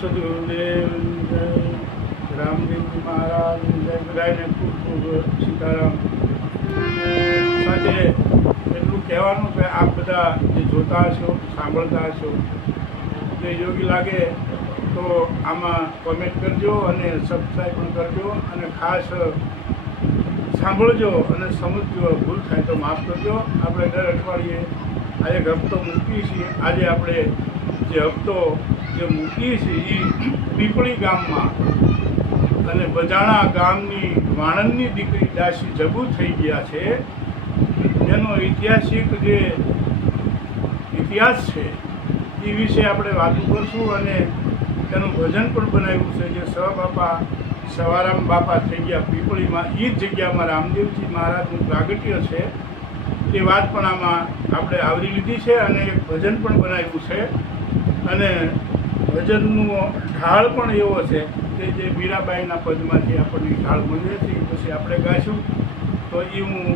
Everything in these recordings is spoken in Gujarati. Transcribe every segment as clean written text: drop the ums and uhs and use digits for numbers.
સદગુરુદેવ જય, રામદેવજી મહારાજ જય, બધાને ખૂબ ખૂબ સીતારામ. સાથે એટલું કહેવાનું કે આપ બધા જે જોતા હશો, સાંભળતા હશો, જે યોગી લાગે તો આમાં કોમેન્ટ કરજો અને સબસ્ક્રાઈબ પણ કરજો અને ખાસ સાંભળજો અને સમજજો. ભૂલ થાય તો માફ કરજો. આપણે દર અઠવાડિયે આ એક હપ્તો મૂકીએ છીએ. આજે આપણે જે હપ્તો જે મૂકીએ છીએ એ પીપળી ગામમાં અને બજાણા ગામની વાણંદની દીકરી દાસી જબુ થઈ ગયા છે એનો ઐતિહાસિક જે ઇતિહાસ છે એ વિશે આપણે વાતો કરશું અને એનું ભજન પણ બનાવ્યું છે. જે બાપા સવારામ બાપા થઈ ગયા પીપળીમાં, એ જ જગ્યામાં રામદેવજી મહારાજનું પ્રાગટ્ય છે. એ વાત પણ આમાં આપણે આવરી લીધી છે અને એક ભજન પણ બનાવ્યું છે અને ભજનનો ઢાળ પણ એવો છે કે જે મીરાબાઈના પદમાંથી આપણને ઢાળ મળે છે. પછી આપણે ગાઈશું. તો એ હું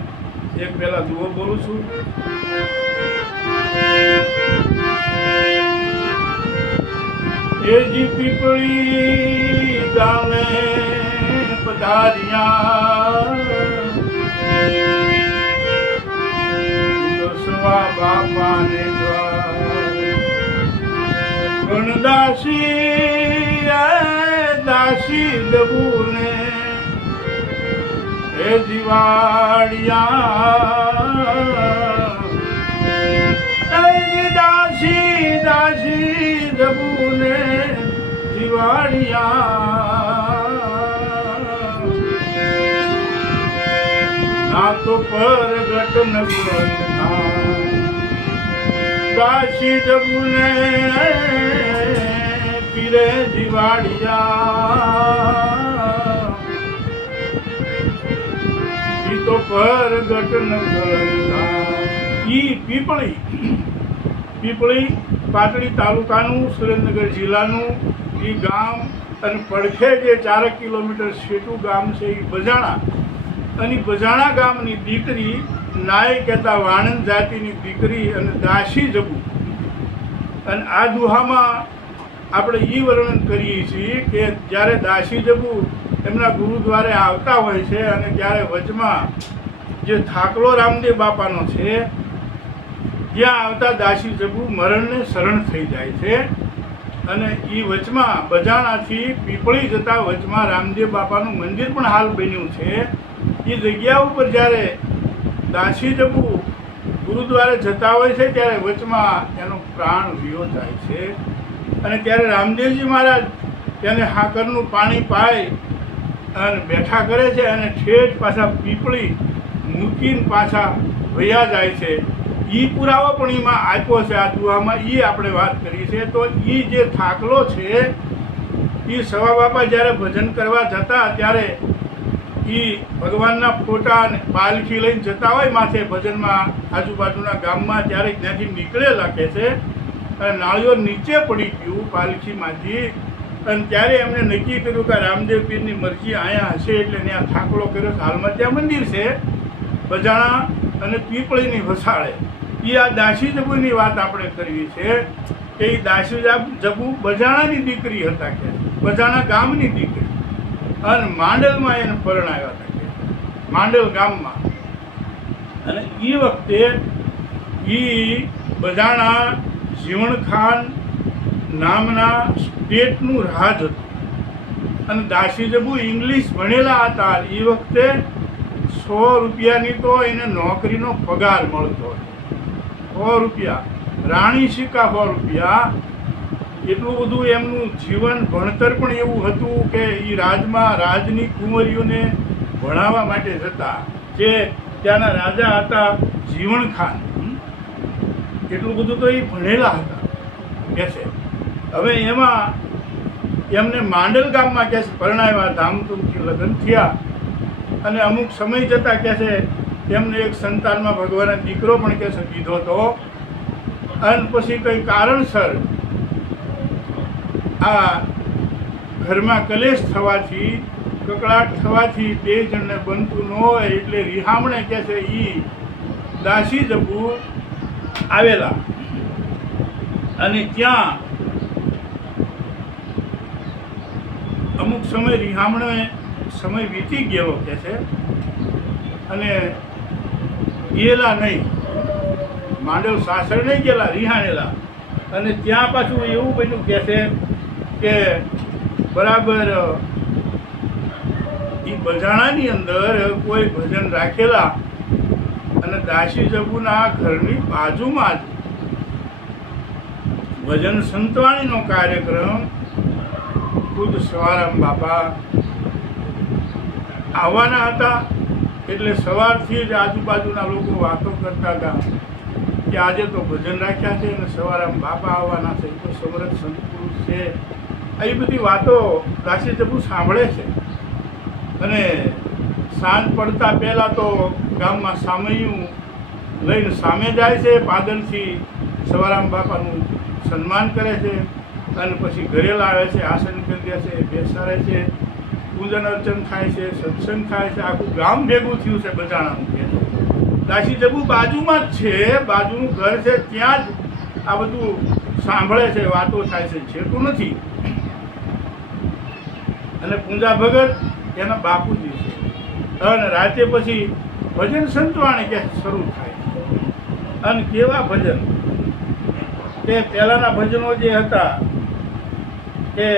એક પહેલાં દુઓ બોલું છું. એ જી પીપળી ગામે પધાર્યા દોસવા બાપાને દાસી દાસી જબુને એ જીવાડિયા દાસી દાસી જબુને જીવાડિયા ના તો પરગટ ન દાસી જબુને પીરે જીવાડિયા ઈ તો પરગટ ન ઈ પીપળી પાટડી તાલુકાનું સુરેન્દ્રનગર જિલ્લાનું એ ગામ અને પડખે જે 4 કિલોમીટર છેટું ગામ છે એ બજાણા. અને બજાણા ગામની દીકરી નાય કહેતા વાણંદ જાતિની દીકરી અને દાસી જબુ. અને આ દુહામાં આપણે એ વર્ણન કરીએ છીએ કે જ્યારે દાસી જબુ એમના ગુરુદ્વારે આવતા હોય છે અને ત્યારે વચમાં જે થાકલો રામદેવ બાપાનો છે ત્યાં આવતા દાસી જબુ મરણને શરણ થઈ જાય છે. અને એ વચમાં બજાણાથી પીપળી જતા વચમાં રામદેવ બાપાનું મંદિર પણ હાલ બન્યું છે. એ જગ્યા ઉપર જ્યારે દાસી જબુ ગુરુદ્વારે જતા હોય છે ત્યારે વચમાં એનો પ્રાણ વિયો જાય છે. અને ત્યારે રામદેવજી મહારાજ તેને હાકરનું પાણી પાય અને બેઠા કરે છે અને ઠેઠ પાછા પીપળી મૂકીને પાછા વયા જાય છે. એ પુરાવો પણ એમાં આપ્યો છે. આ દુહામાં એ આપણે વાત કરી છે. તો એ જે થાકલો છે એ સવા બાપા જ્યારે ભજન કરવા જતા ત્યારે એ ભગવાનના ફોટા અને પાલખી લઈને જતા હોય માથે ભજનમાં આજુબાજુના ગામમાં, ત્યારે ત્યાંથી નીકળેલા કે છે અને નાળિયો નીચે પડી ગયું પાલખીમાંથી. અને ત્યારે એમણે નક્કી કર્યું કે રામદેવ પીરની મરજી અહીંયા હશે એટલે ત્યાં થાકલો કર્યો. હાલમાં ત્યાં મંદિર છે બજાણા અને પીપળીની વસાળે. એ આ દાસી જબુની વાત આપણે કરવી છે કે એ દાસી જબુ બજાણાની દીકરી હતા કે બજાણા ગામની દીકરી અને માંડલમાં એને પરણાવ્યા હતા કે માંડલ ગામમાં. અને એ વખતે એ બજાણા જીવણખાન નામના સ્ટેટનું રાજ હતું અને દાસી જબુ ઇંગ્લિશ ભણેલા હતા. એ વખતે 100 રૂપિયાની તો એને નોકરીનો પગાર મળતો હતો. 100 રૂપિયા, રાણી સિક્કા 100 રૂપિયા. એટલું બધું એમનું જીવન ભણતર પણ એવું હતું કે એ રાજમાં રાજની કુંવરીઓને ભણાવવા માટે જતા. જે ત્યાંના રાજા હતા જીવણખાન, એટલું બધું તો એ ભણેલા હતા કે છે. હવે એમાં એમને માંડલ ગામમાં કે છે પરણાવ્યા, ધામધૂમથી લગ્ન થયા. અને અમુક સમય જતાં કે છે એમને એક સંતાનમાં ભગવાને દીકરો પણ કે છે દીધો હતો. અને પછી કંઈ કારણસર આ ઘરમાં કલેશ થવાથી, કકળાટ થવાથી 2 જણને બનતું ન હોય એટલે રિહામણે કે છે એ દાસી જબુ આવેલા અને ત્યાં અમુક સમય રિહામણો સમય વીતી ગયેલો કે છે અને ગયેલા નહીં, માંડવ સાસરે નહીં ગયેલા, રિહાણેલા. અને ત્યાં પાછું એવું બન્યું કે છે કે બરાબર એ બજાણાની અંદર કોઈ ભજન રાખેલા અને દાસી જબુના ઘરની બાજુમાં જ ભજન સંતવાણીનો કાર્યક્રમ ખુદ સવારામ બાપા આવવાના હતા. એટલે સવારથી જ આજુબાજુના લોકો વાતો કરતા હતા કે આજે તો ભજન રાખ્યા છે અને સવારામ બાપા આવવાના છે, તો સમરથ સંતપુરુષ છે. એ બધી વાતો દાસી જબુ સાંભળે છે. અને સાંજ પડતા પહેલાં તો ગામમાં સામૈયું લઈને સામે જાય છે, પાદરથી સવારામ બાપાનું સન્માન કરે છે અને પછી ઘરે લાવે છે, આસન કરી દે છે, બેસાડે છે, પૂજન અર્ચન થાય છે, સત્સંગ થાય છે. આખું ગામ ભેગું થયું છે બજાણાનું કે દાસી જબુ બાજુમાં જ છે, બાજુનું ઘર છે, ત્યાં જ આ બધું સાંભળે છે, વાતો થાય છે, છેટું નથી. અને પૂંજા ભગત એના બાપુજી છે. અને રાતે પછી ભજન સંતવાણી કે શરૂ થાય. અને કેવા ભજન કે પહેલાંના ભજનો જે હતા કે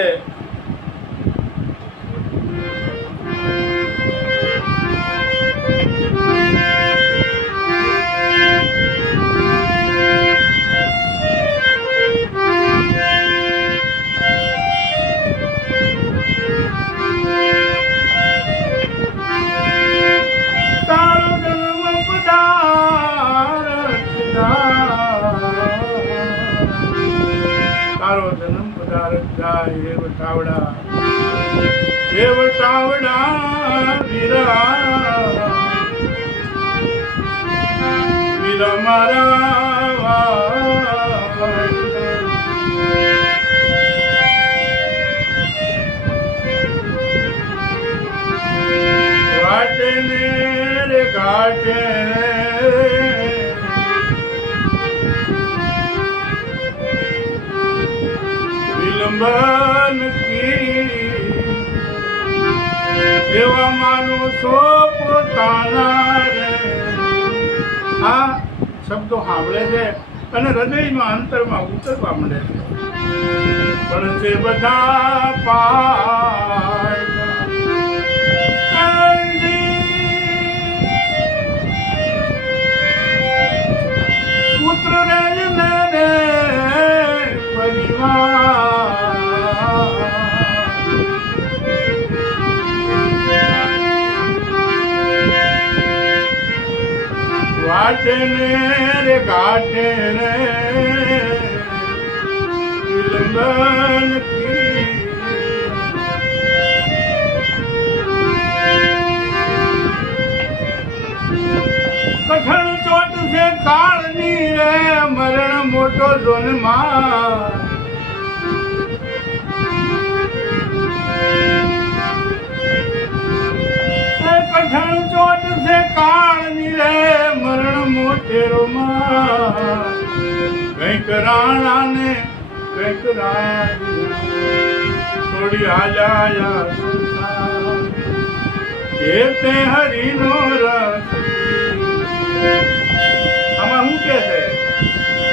વટાવડા વીરા મારા વાટે ને રે ઘાટે વિલંબન એવા માનું છો પોતાના રે. આ શબ્દો સાંભળે છે અને હૃદયમાં અંતરમાં ઉતરવા મળે છે. પણ છે બધા પુત્ર રે પરિવાર વાટે ને રે ઘાટે રે વિલંબન કઠણ ચોટ છે કાળની રે મરણ મોટો જોનમાં કઠણ ચોટ છે કાળની રે મરણ મોટેરો માં કંઈક રાણા ને કંઈક રાજ છોડી આજાયા એ તે હરિનો રસ. આમાં શું કે છે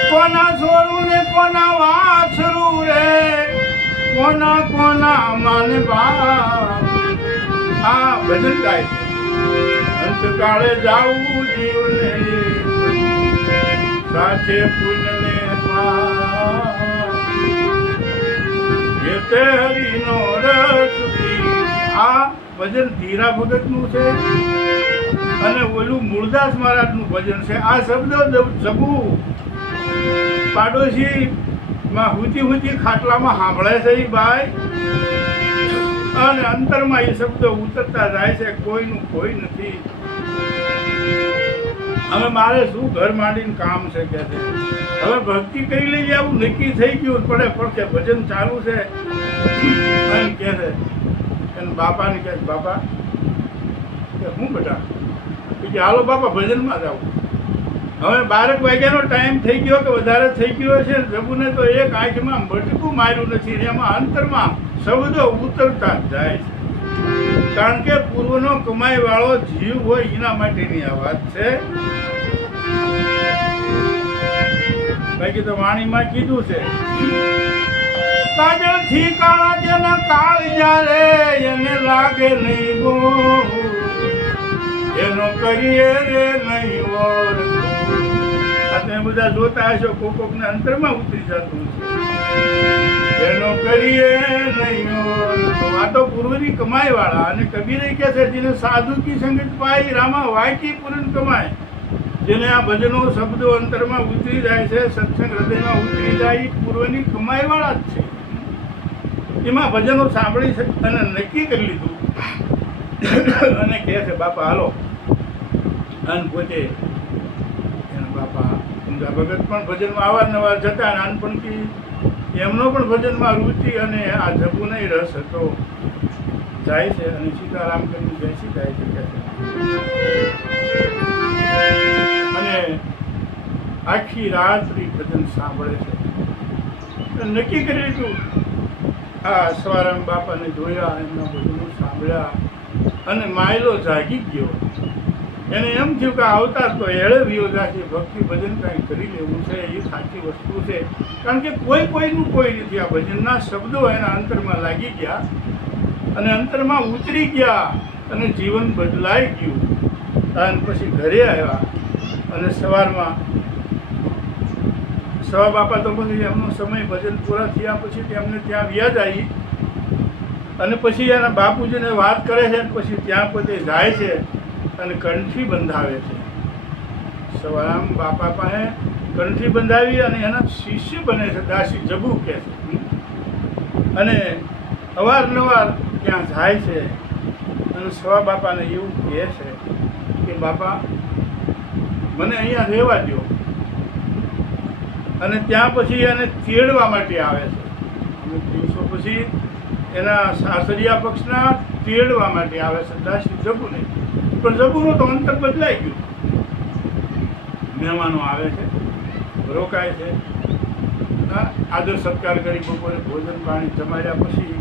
કોના છોરું ને કોના વાછરું રે કોના કોના માને બાપ. આ ભજન ગાય છે. અંતકાળે જાવું જીવને સાથે પુણ્યને એ તે હરિનો રસ. આ ભજન ધીરા ભગતનું છે અને ઓલું મૂળદાસ મહારાજનું ભજન છે. આ શબ્દ જબુ પાડોશી માં હુતી ખાટલામાં સાંભળે છે એ બાઈ અને અંતરમાં એ શબ્દ ઉતરતા જાય છે. કોઈનું કોઈ નથી. હવે મારે શું ઘર માંડીને કામ છે કે છે હવે ભક્તિ કરી લઈએ આવું નક્કી થઈ ગયું પડે પડકે ભજન ચાલુ છે અને કે છે એને બાપાને કહે બાપા કે હું બેટા કે હાલો બાપા ભજનમાં જાઉં. હવે 12 વાગ્યાનો ટાઈમ થઈ ગયો કે વધારે થઈ ગયો છે. જબુને તો એક આંખમાં મટકું માર્યું નથી, એમાં અંતરમાં શબ્દો ઉતરતા જ જાય છે. કારણ કે પૂર્વનો કમાઈ વાળો જીવ હોય એના માટેની આ વાત છે. બાકી તો વાણીમાં કીધું છે, કાજળથી કાળા જેના કાળ જ્યારે એને લાગે નહીં ગો, એનો કરીએ રે નહીં ઓર. આ તમે બધા જોતા હશો, કોકને અંતરમાં ઉતરી જતું છે, એનો કરીએ નહીં ઓર. આ તો પૂર્વની કમાઈ વાળા. અને કબીર કહે છે, જેને સાધુ કી સંગત પાઈ રામા વાયકી પૂર્ણ કમાય. જેને આ ભજનો શબ્દો અંતરમાં ઉતરી જાય છે, સત્સંગ હૃદયમાં ઉતરી જાય, પૂર્વની કમાઈ વાળા જ છે. એમાં ભજનો સાંભળી અને નક્કી કરી લીધું અને કહે છે, બાપા હાલો. અને પોતે એના બાપા ઊંધા ભગત પણ ભજનમાં અવારનવાર જતા. નાનપણથી એમનો પણ ભજનમાં રુચિ અને આ જબુનો રસ હતો. જાય છે અને સીતારામ કરીને બેસી જાય છે અને આખી રાત્રિ ભજન સાંભળે છે. નક્કી કરી લીધું, આ સવારામ બાપાને જોયા, એમના ભજનો સાંભળ્યા અને માયલો જાગી ગયો. એને એમ થયું કે આવતા તો એળે વિયોગાથી ભક્તિ ભજન કાંઈ કરી લેવું છે, એ સાચી વસ્તુ છે. કારણ કે કોઈનું કોઈ નથી. આ ભજનના શબ્દો એના અંતરમાં લાગી ગયા અને અંતરમાં ઉતરી ગયા અને જીવન બદલાઈ ગયું. અને પછી ઘરે આવ્યા અને સવારમાં સવા બાપા તો પછી એમનો સમય ભજન પૂરા થયા પછી તેમને ત્યાં વ્યાજ આવી અને પછી એના બાપુજીને વાત કરે છે. પછી ત્યાં પોતે જાય છે અને કંઠી બંધાવે છે. સવારામ બાપા પાસે કંઠી બંધાવી અને એના શિષ્ય બને છે. દાસી જબુ કહે છે. અને અવારનવાર ત્યાં જાય છે અને સવા બાપાને એવું કહે છે કે બાપા મને અહીંયા રહેવા દો. અને ત્યાં પછી એને તેડવા માટે આવે છે. અમુક દિવસો પછી એના સાસરિયા પક્ષના તેડવા માટે આવે છે દાસી જબુને. પણ જબુનું તો અંતર બદલાઈ ગયું. મહેમાનો આવે છે, રોકાય છે, આદર સત્કાર કરી બપોરે ભોજન પાણી જમાડ્યા પછી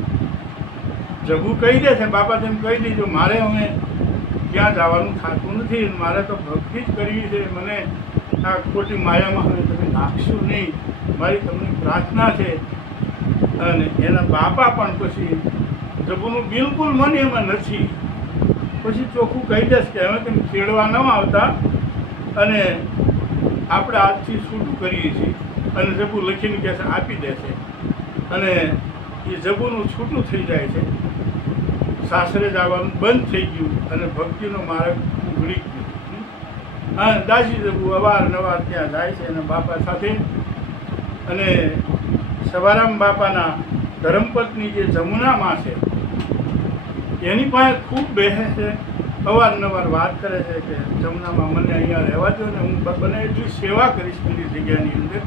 જબુ કહી દે છે, બાપા તેમ કહી દીધું, મારે હવે ક્યાં જવાનું થતું નથી, મારે તો ભક્તિ જ કરવી છે. મને આ ખોટી માયામાં હવે તમે નાખશો નહીં, મારી તમને પ્રાર્થના છે. અને એના બાપા પણ પછી જબુનું બિલકુલ મન એમાં નથી. પછી ચોખ્ખું કહી દેશ કે હવે તમે તેડવા ન આવતા અને આપણે આજથી છૂટું કરીએ છીએ. અને જબુ લખીને કહેશે આપી દેશે અને એ જબુનું છૂટું થઈ જાય છે. સાસરે જવાનું બંધ થઈ ગયું અને ભક્તિનો માર્ગ ઉઘડી ગયો. હા, દાસી જબુ અવારનવાર ત્યાં જાય છે એના બાપા સાથે. અને સવારામ બાપાના ધર્મપત્ની જે જમુનામાં છે એની પાસે ખૂબ બેસે છે. અવારનવાર વાત કરે છે કે જમુનામાં મને અહીંયા રહેવા દો ને હું બને એટલી સેવા કરીશ બધી જગ્યાની અંદર.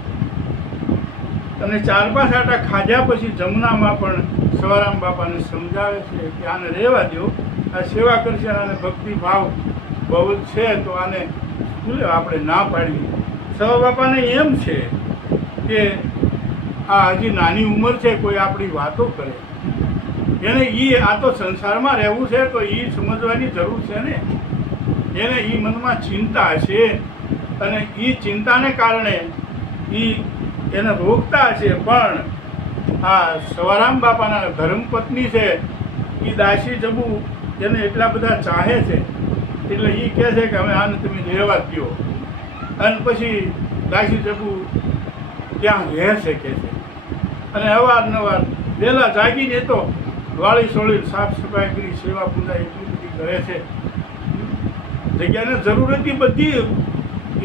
અને 4-5 આટા ખાધ્યા પછી જમુનામાં પણ સવારામ બાપાને સમજાવે છે કે આને રહેવા દો, આ સેવા કરશે, આને ભક્તિ ભાવ બહુ છે તો આને શું આપણે ના પાડીએ. સવા બાપાને એમ છે કે આ હજી નાની ઉંમર છે, કોઈ આપણી વાતો કરે એને આ તો સંસારમાં રહેવું છે તો એ સમજવાની જરૂર છે ને. એને મનમાં ચિંતા છે અને એ ચિંતાને કારણે એને રોકતા છે. પણ આ સવારામ બાપાના ધર્મપત્ની છે એ દાસી જબુ એને એટલા બધા ચાહે છે એટલે એ કહે છે કે હવે આને તમે રહેવા દો. અને પછી દાસી જબુ ત્યાં રહે છે કે છે. અને અવારનવાર વહેલા જાગીને તો વાળી સોળી સાફ સફાઈ કરી સેવા પૂજા એટલી બધી કરે છે. જગ્યાને જરૂર હતી બધી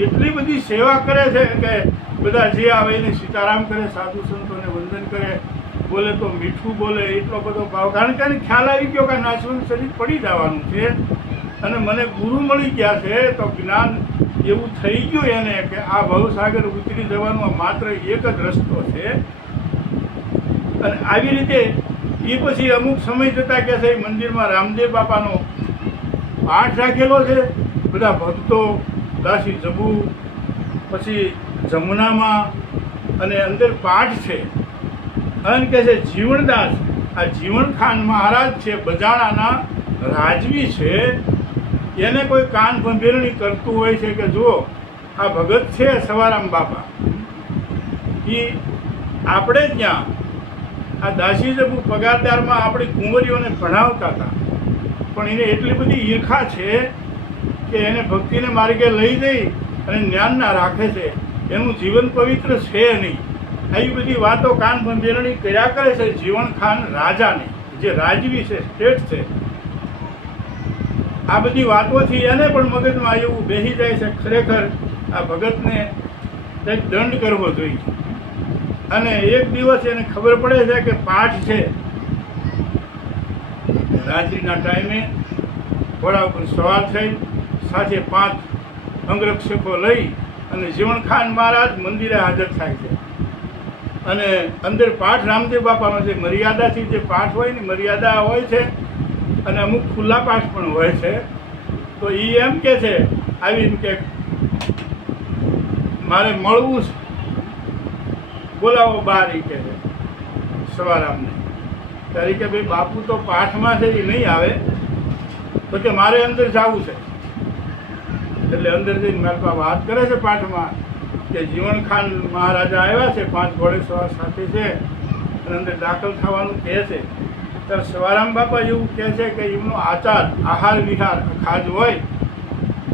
એટલી બધી સેવા કરે છે કે બધા જે આવે એને સીતારામ કરે, સાધુ સંતોને વંદન કરે, બોલે તો મીઠું બોલે, એટલો બધો ભાવ. કારણ કે એને ખ્યાલ આવી ગયો કે નાચવાનું શરીર પડી જવાનું છે અને મને ગુરુ મળી ગયા છે તો જ્ઞાન એવું થઈ ગયું એને કે આ ભવસાગર ઉતરી જવાનો માત્ર એક જ રસ્તો છે. અને આવી રીતે એ પછી અમુક સમય જતાં કે છે મંદિરમાં રામદેવ બાપાનો પાઠ રાખેલો છે. બધા ભક્તો દાસી જબુ પછી જમુનામાં અને અંદર પાઠ છે અને કહે છે જીવણદાસ. આ જીવણખાન મહારાજ છે, બજાણાના રાજવી છે. એને કોઈ કાન ભંભેરણી કરતું હોય છે કે જુઓ આ ભગત છે સવારામ બાપા, એ આપણે ત્યાં આ દાસી જબુ પગારદારમાં આપણી કુંવરીઓને ભણાવતા હતા, પણ એને એટલી બધી ઈર્ખા છે કે એને ભક્તિને માર્ગે લઈ જઈ અને જ્ઞાનના રાખે છે. એનું જીવન પવિત્ર છે નહીં. આવી બધી વાતો કાન ભંભેરણી કર્યા કરે છે જીવણખાન રાજાને, જે રાજવી છે, સ્ટેટ છે. આ બધી વાતોથી એને પણ મગજમાં એવું બેસી જાય છે ખરેખર આ ભગતને કંઈક દંડ કરવો જોઈએ. અને એક દિવસ એને ખબર પડે છે કે પાઠ છે, રાત્રિના ટાઈમે ઘોડા ઉપર સવાર થઈ સાથે 5 અંગરક્ષકો લઈ અને જીવણખાન મહારાજ મંદિરે હાજર થાય છે. અને અંદર પાઠ રામદેવ બાપાનો જે મર્યાદાથી જે પાઠ હોય ને, મર્યાદા હોય છે અને અમુક ખુલ્લા પાઠ પણ હોય છે. તો એ એમ કે છે આવીને કે મારે મળવું છે, બોલાવો બહાર. એ કહે છે સવારામને. ત્યારે કે ભાઈ બાપુ તો પાઠમાં છે, એ નહીં આવે. તો કે મારે અંદર જવું છે. એટલે અંદર જઈને મારી પાસે વાત કરે છે પાઠમાં કે જીવણખાન મહારાજા આવ્યા છે, 5 ઘોડેસવાર સાથે છે અને અંદર દાખલ થવાનું કહે છે. ત્યારે સવારામ બાપા એવું કહે છે કે એમનો આચાર, આહાર વિહાર ખાજ હોય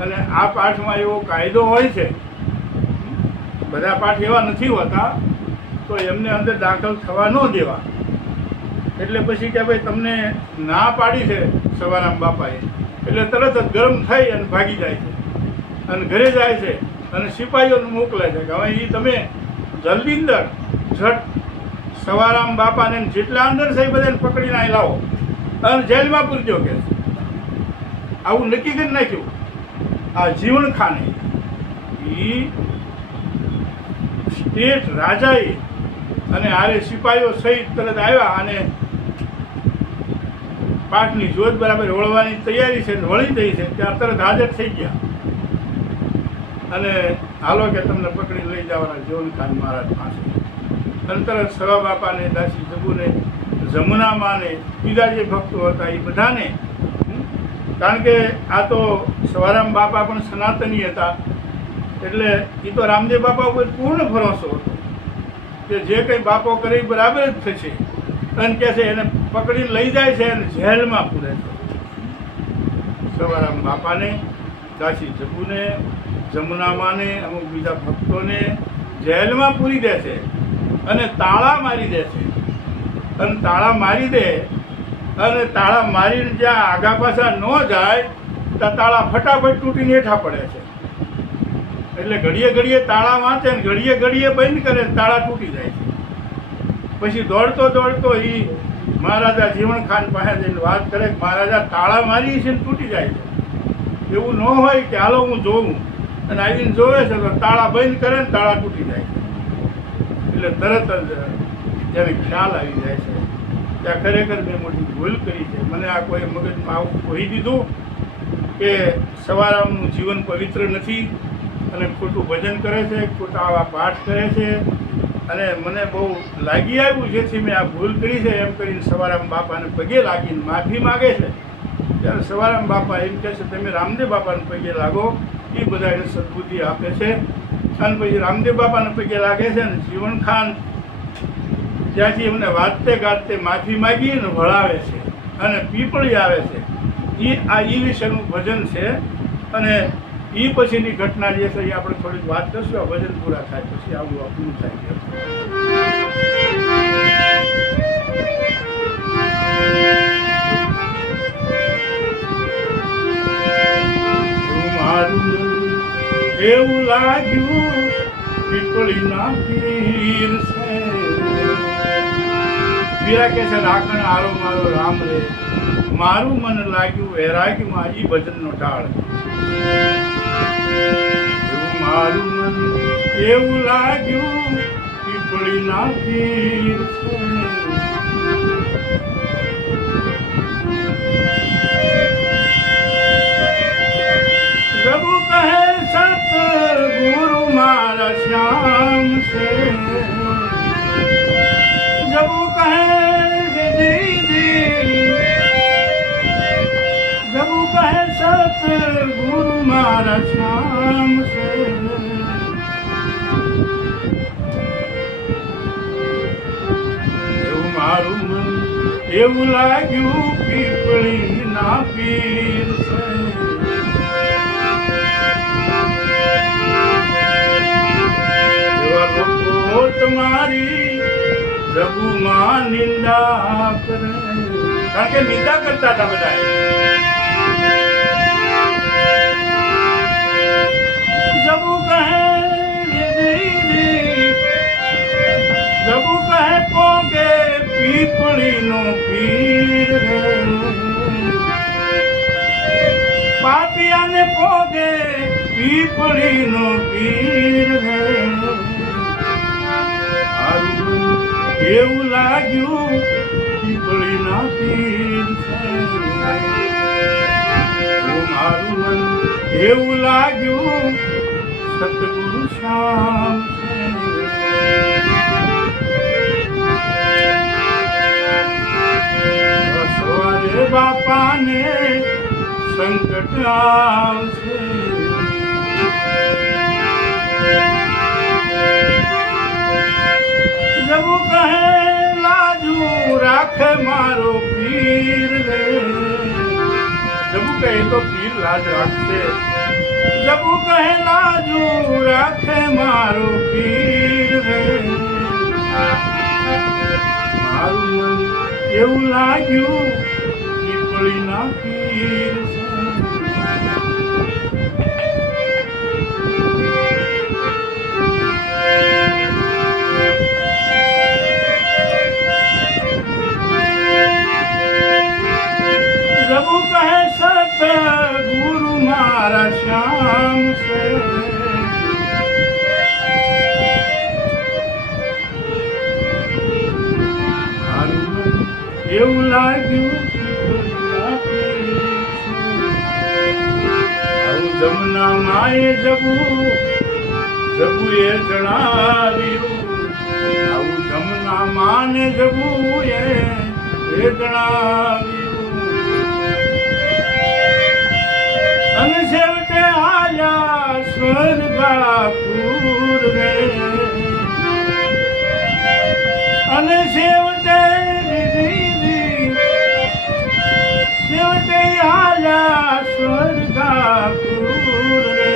અને આ પાઠમાં એવો કાયદો હોય છે, બધા પાઠ એવા નથી હોતા, તો એમને અંદર દાખલ થવા ન દેવા. એટલે પછી કે ભાઈ તમને ના પાડી છે સવારામ બાપાએ, એટલે તરત જ ગરમ થઈ અને ભાગી જાય છે અને ઘરે જાય છે અને સિપાહીઓને મોકલે છે કે હવે એ તમે જલ્દી અંદર ઝટ સવારામ બાપાને જેટલા અંદર છે એ બધાને પકડીને અહીં લાવો અને જેલમાં પૂરજો કે આવું નક્કી કરી નાખ્યું. આ જીવણખાને એ સ્ટેટ રાજાએ અને આરે સિપાહીઓ સહિત તરત આવ્યા અને પાઠની જોત બરાબર વળવાની તૈયારી છે, વળી થઈ છે, ત્યાં તરત હાજર થઈ ગયા અને હાલો કે તમને પકડી લઈ જવાના જીવણખાન મહારાજ પાસે. અને તરત સવા બાપાને, દાસી જબુને, જમુનામાને, બીજા જે ભક્તો હતા એ બધાને, કારણ કે આ તો સવારામ બાપા પણ સનાતની હતા એટલે એ તો રામદેવ બાપા ઉપર પૂર્ણ ભરોસો હતો કે જે કંઈ બાપો કરે એ બરાબર જ થશે. અને કહે છે એને પકડીને લઈ જાય છે અને જેલમાં પૂરે છે. સવારામ બાપાને, દાસી જબુને, જમુનામાને, અમુક બીજા ભક્તોને જેલમાં પૂરી દે છે અને તાળા મારી દે છે. અને તાળા મારી દે અને તાળા મારીને જ્યાં આગા પાછા ન જાય ત્યાં તાળા ફટાફટ તૂટીને હેઠા પડે છે. એટલે ઘડીએ ઘડીએ તાળા વાંચે ને ઘડીએ ઘડીએ બંધ કરે, તાળા તૂટી જાય છે. પછી દોડતો દોડતો એ મહારાજા જીવણખાન પાસે જઈને વાત કરે કે મહારાજા તાળા મારી છે ને તૂટી જાય છે. એવું ન હોય કે હાલો હું જોઉં, અને આવીને જોવે છે તો તાળા બંધ કરે ને તાળા તૂટી જાય છે. એટલે તરત જ જ્યારે ખ્યાલ આવી જાય છે ત્યાં ખરેખર મેં મોટી ભૂલ કરી છે. મને આ કોઈ મગજમાં આવું કહી દીધું કે સવારામનું જીવન પવિત્ર નથી અને ખોટું ભજન કરે છે, ખોટા આવા પાઠ કરે છે અને મને બહુ લાગી આવ્યું, જેથી મેં આ ભૂલ કરી છે એમ કરીને સવારામ બાપાને પગે લાગીને માફી માગે છે. ત્યારે સવારામ બાપા એમ કહે છે તમે રામદેવ બાપાને પગે લાગો, એ બધાને સદબુદ્ધિ આપે છે. અને પછી રામદેવ બાપાને પગે લાગે છે અને જીવણખાન ત્યાંથી એમને વાજતે ગાજતે માફી માગી અને વળાવે છે અને પીપળી આવે છે. એ વિશેનું ભજન છે. અને એ પછીની ઘટના જે છે એ આપણે થોડીક વાત કરશું. આ ભજન પૂરા થાય પછી આવું આ પૂરું થાય છે. મારું એવું લાગ્યું પીપળીના પીર છે. વીરા કે છે રાખણ આરો મારો રામ રે, મારું મન લાગ્યું વૈરાગમાં ઈ ભજનનો ઢાળ. મારું મન એવું લાગ્યું પીપળીના પીર છે. જબુ કહે સત ગુરુ મા મારા શ્યામ છે. એવું મારું મન એવું લાગ્યું પીપળી ના પીર છે. એવા લોકો તમારી જબુમાં નિંદા કરે, કારણ કે નિંદા કરતા હતા બધા. જબુ કહે પોગે પીપળીનો પીર રે, પાપિયાને પોગે પીપળીનો પીર રે. એવું લાગ્યું પીપળીના પીર છે. મારું મન એવું લાગ્યું સતગુરુ શ્યામ છે. સવારે બાપાને સંકટ આવશે, જબુ કહે લાજુ રાખે મારો પીર રે. જબુ કહે તો પીર લાજ રાખશે. જબુ કહે લાજુ રાખે મારો પીર રે. મારું મન એવું લાગ્યું પીપળીના પીર છે. જબુ કહે સતગુરુ મારા શ્યામ છે. એવું લાગ્યું જમના માએ જબુએ જણાવ્યું, આવું જમના માને જબુએ જણાવ્યું. અને છેવટે આયા સ્વર્ગાપુર રે, અને છેવટે આયા સ્વર્ગાપુર રે.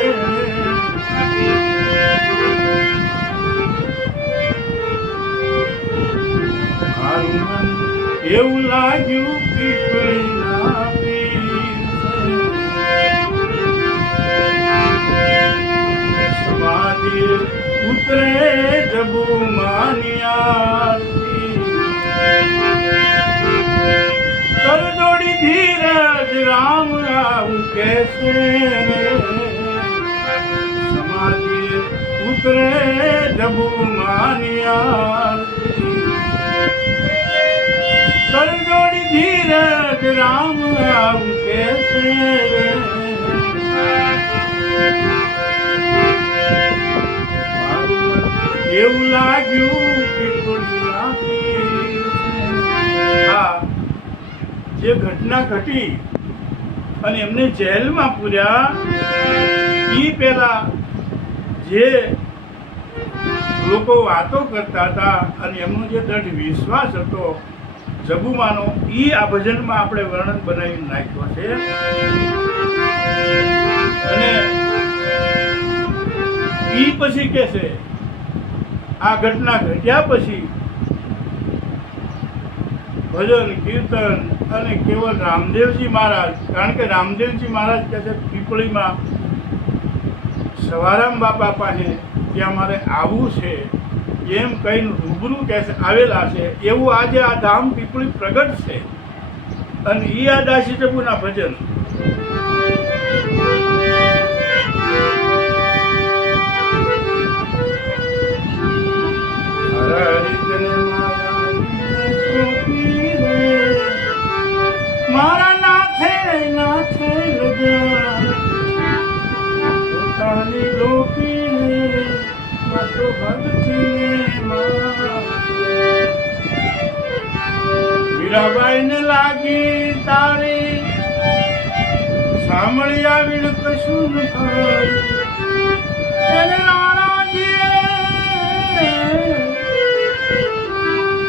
મારું મન એવું લાગ્યું પીપળીના પીર છે. સમાધિ ઉતરે જબુ માનિયા કર જોડી ધીરજ રામ આવું કેસે. સમાધિ ઉતરે જબુ માનિયા કર જોડી ધીરજ રામ આવું કેસે. એવું લાગ્યું પીપળીના પીર છે. જે ઘટના ઘટી અને એમને જેલમાં પૂર્યા એ પહેલા જે લોકો વાતો કરતા હતા અને એમનો જે દ્રઢ વિશ્વાસ હતો જબુમાનો, એ આ ભજનમાં આપણે વર્ણન બનાવી નાખ્યો છે. અને એ પછી કે છે આ ઘટના ઘટ્યા પછી ભજન કીર્તન અને કેવલ રામદેવજી મહારાજ, કારણ કે રામદેવજી મહારાજ કહે છે પીપળીમાં સવારામ બાપા પાસે ત્યાં મારે આવવું છે એમ કહીને રૂબરૂ કહે છે આવેલા છે. એવું આજે આ ધામ પીપળી પ્રગટ છે. અને એ આ દાસી જબુના ભજન મારા નાથે નાથે લગ્યા પોતાની લોપીને તો ભક્તિને મીરાબાઈને લાગી તારી સાંભળી આવીને કશું ન થાય એને રાણાજીએ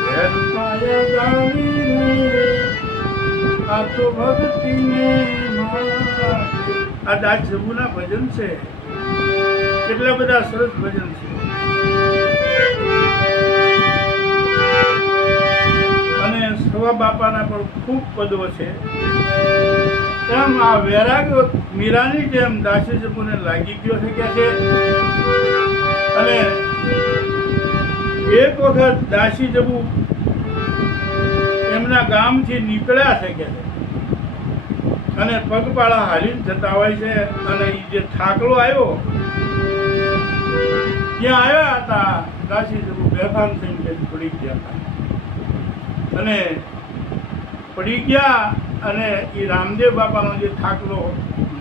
ઘેર પાયા ગાવી રે આ તો ભક્તિને માટે. આ દાસ જબુના ભજન છે. કેટલા બધા સરસ ભજન છે. અને સવા બાપાના પણ ખૂબ પદો છે. એમ આ વૈરાગ મીરાની જેમ દાસી જબુને લાગી ગયો છે કે છે. અને એક વખત દાસી જબુ એમના ગામથી નીકળ્યા છે કે છે અને પગપાળા હાલીને જતા હોય છે. અને એ જે ઠાકલો આવ્યો ત્યાં આવ્યા હતા દાસી જબુ બેભાન થઈને પડી ગયા હતા. અને પડી ગયા અને એ રામદેવ બાપાનો જે ઠાકલો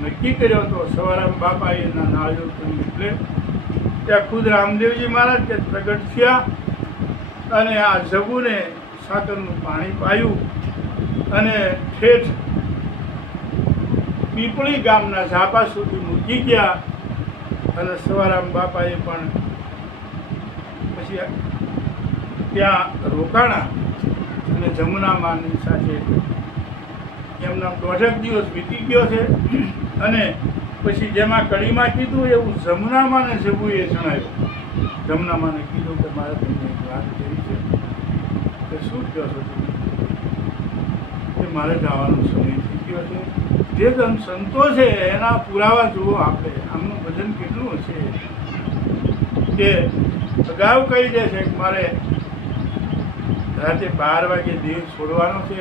નક્કી કર્યો હતો સવારામ બાપા એના નાળિયો કરી એટલે ત્યાં ખુદ રામદેવજી મહારાજ તે પ્રગટ થયા અને આ જબુને સાકરનું પાણી પાયું અને ઠેઠ પીપળી ગામના ઝાપા સુધી મૂકી ગયા. અને સવારામ બાપાએ પણ પછી ત્યાં રોકાણા અને જમુના માની સાથે એમના 1.5 દિવસ વીતી ગયો છે. અને પછી જેમાં કડીમાં કીધું એવું જમુના માને જબુએ જણાવ્યું. જમુના માને કીધું કે મારે તમને એક વાત કરી છે. કે શું કહો છો તમે? કે મારે જવાનો સમય થઈ ગયો છે. જે સંતો છે એના પુરાવા જુઓ આપણે. આમનું ભજન કેટલું છે કે અગાઉ કહી દે છે કે મારે રાતે 12 વાગે દેહ છોડવાનો છે.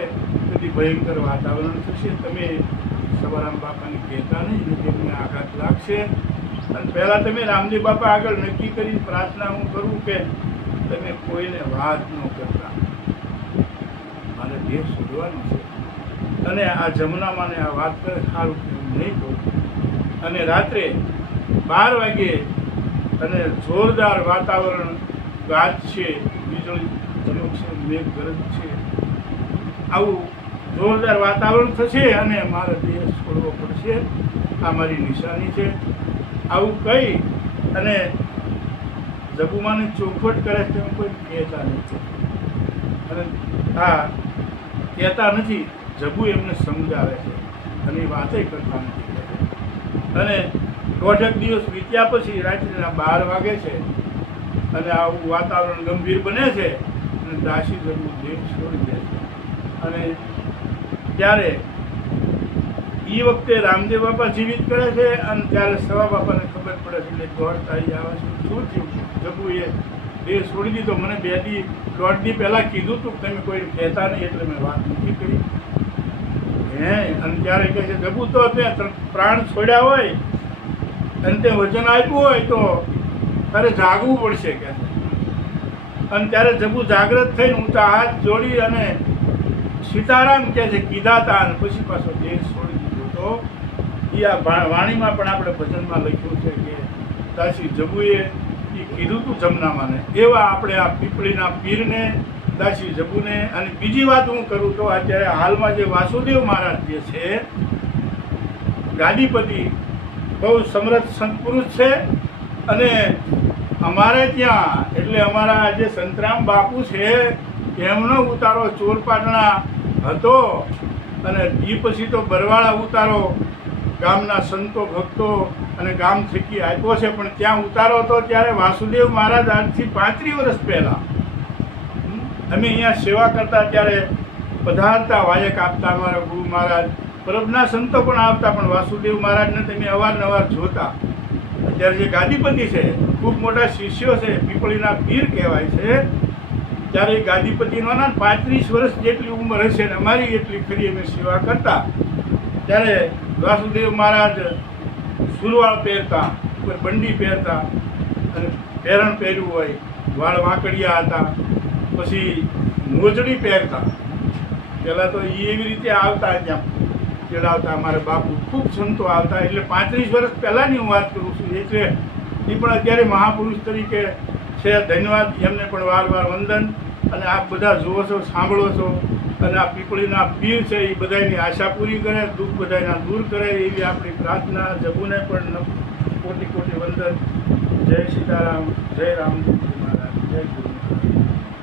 તેથી ભયંકર વાતાવરણ થશે. તમે સવારામ બાપાને કહેતા નહીં, તેમને આઘાત લાગશે. અને પહેલાં તમે રામદેવ બાપા આગળ નક્કી કરી પ્રાર્થના હું કરું કે તમે કોઈને વાત ન કરતા, મારે દેહ છોડવાનો છે. અને આ જમુનામાને આ વાત કરે સારું નહીં કહું. અને રાત્રે 12 વાગે અને જોરદાર વાતાવરણ ગાજ છે, વીજળી ચમકશે, મેઘ ગરજ છે, આવું જોરદાર વાતાવરણ થશે અને મારે દેહ છોડવો પડશે. આ મારી નિશાની છે. આવું કહી અને જબુમાને ચોખવટ કરે છે. તેમ કોઈ કહેતા નથી. અને હા કહેતા નથી. જબુ એમને સમજાવે છે અને એ વાતે કરતા નથી. અને 1.5 દિવસ વીત્યા પછી રાત્રિના 12 વાગે છે અને આવું વાતાવરણ ગંભીર બને છે અને દાસી જબુ દેહ છોડી દે છે. અને ત્યારે એ વખતે રામદેવ બાપા જીવિત કરે છે. અને ત્યારે સવા બાપાને ખબર પડે છે એટલે દોડતા આવી આવે છે. શું થયું? જબુએ દેહ છોડી દીધો. મને 2 દી 1.5 દી પહેલાં કીધું હતું તમે કોઈ કહેતા નહીં એટલે મેં વાત નથી કરી. અને ત્યારે કહે છે જબુ તો ત્યાં પ્રાણ છોડ્યા હોય અને તે વચન આપ્યું હોય તો તારે જાગવું પડશે કે. અને ત્યારે જબુ જાગ્રત થઈને ઊંચા હાથ જોડી અને સીતારામ કહે છે કીધા હતા અને પછી પાછો દેહ છોડી દીધો. તો એ આ વાણીમાં પણ આપણે ભજનમાં લખ્યું છે કે દાસી જબુએ એ કીધું હતું જમનામાને. એવા આપણે આ પીપળીના પીરને દાસી જબુને. અને બીજી વાત હું કરું તો અત્યારે હાલમાં જે વાસુદેવ મહારાજ જે છે ગાદીપતિ, બહુ સમર્થ સંત પુરુષ છે. અને અમારે ત્યાં એટલે અમારા જે સંતરામ બાપુ છે એમનો ઉતારો ચોરપાટણા હતો. અને એ પછી તો બરવાળા ઉતારો ગામના સંતો ભક્તો અને ગામ થકી આપ્યો છે. પણ ત્યાં ઉતારો હતો ત્યારે વાસુદેવ મહારાજ આજથી 35 વર્ષ પહેલાં અમે અહીંયા સેવા કરતા ત્યારે પધારતા, વાયક આપતા અમારા ગુરુ મહારાજ. પરબના સંતો પણ આવતા, પણ વાસુદેવ મહારાજને તમે અવારનવાર જોતા. અત્યારે જે ગાદીપતિ છે ખૂબ મોટા શિષ્યો છે, પીપળીના પીર કહેવાય છે. ત્યારે એ ગાદીપતિનો 35 વર્ષ જેટલી ઉંમર હશે ને અમારી એટલી ખરી અમે સેવા કરતા. ત્યારે વાસુદેવ મહારાજ સુરવાળ પહેરતા, કોઈ બંડી પહેરતા અને પહેરણ પહેર્યું હોય, વાળ વાંકડિયા હતા, પછી મોજડી પહેરતા. પહેલાં તો એ એવી રીતે આવતા ત્યાં ચડાવતા. અમારે બાપુ ખૂબ સંતો આવતા. એટલે 35 વર્ષ પહેલાંની હું વાત કરું છું. એટલે એ પણ અત્યારે મહાપુરુષ તરીકે છે. ધન્યવાદ એમને પણ વાર વંદન. અને આપ બધા જુઓ છો, સાંભળો છો. અને આ પીપળીના પીર છે એ બધાની આશા પૂરી કરે, દુઃખ બધાના દૂર કરે એવી આપણી પ્રાર્થના. જબુને પણ કોટી કોટી વંદન. જય સીતારામ, જય રામજી મહારાજ, જય ગુરુ.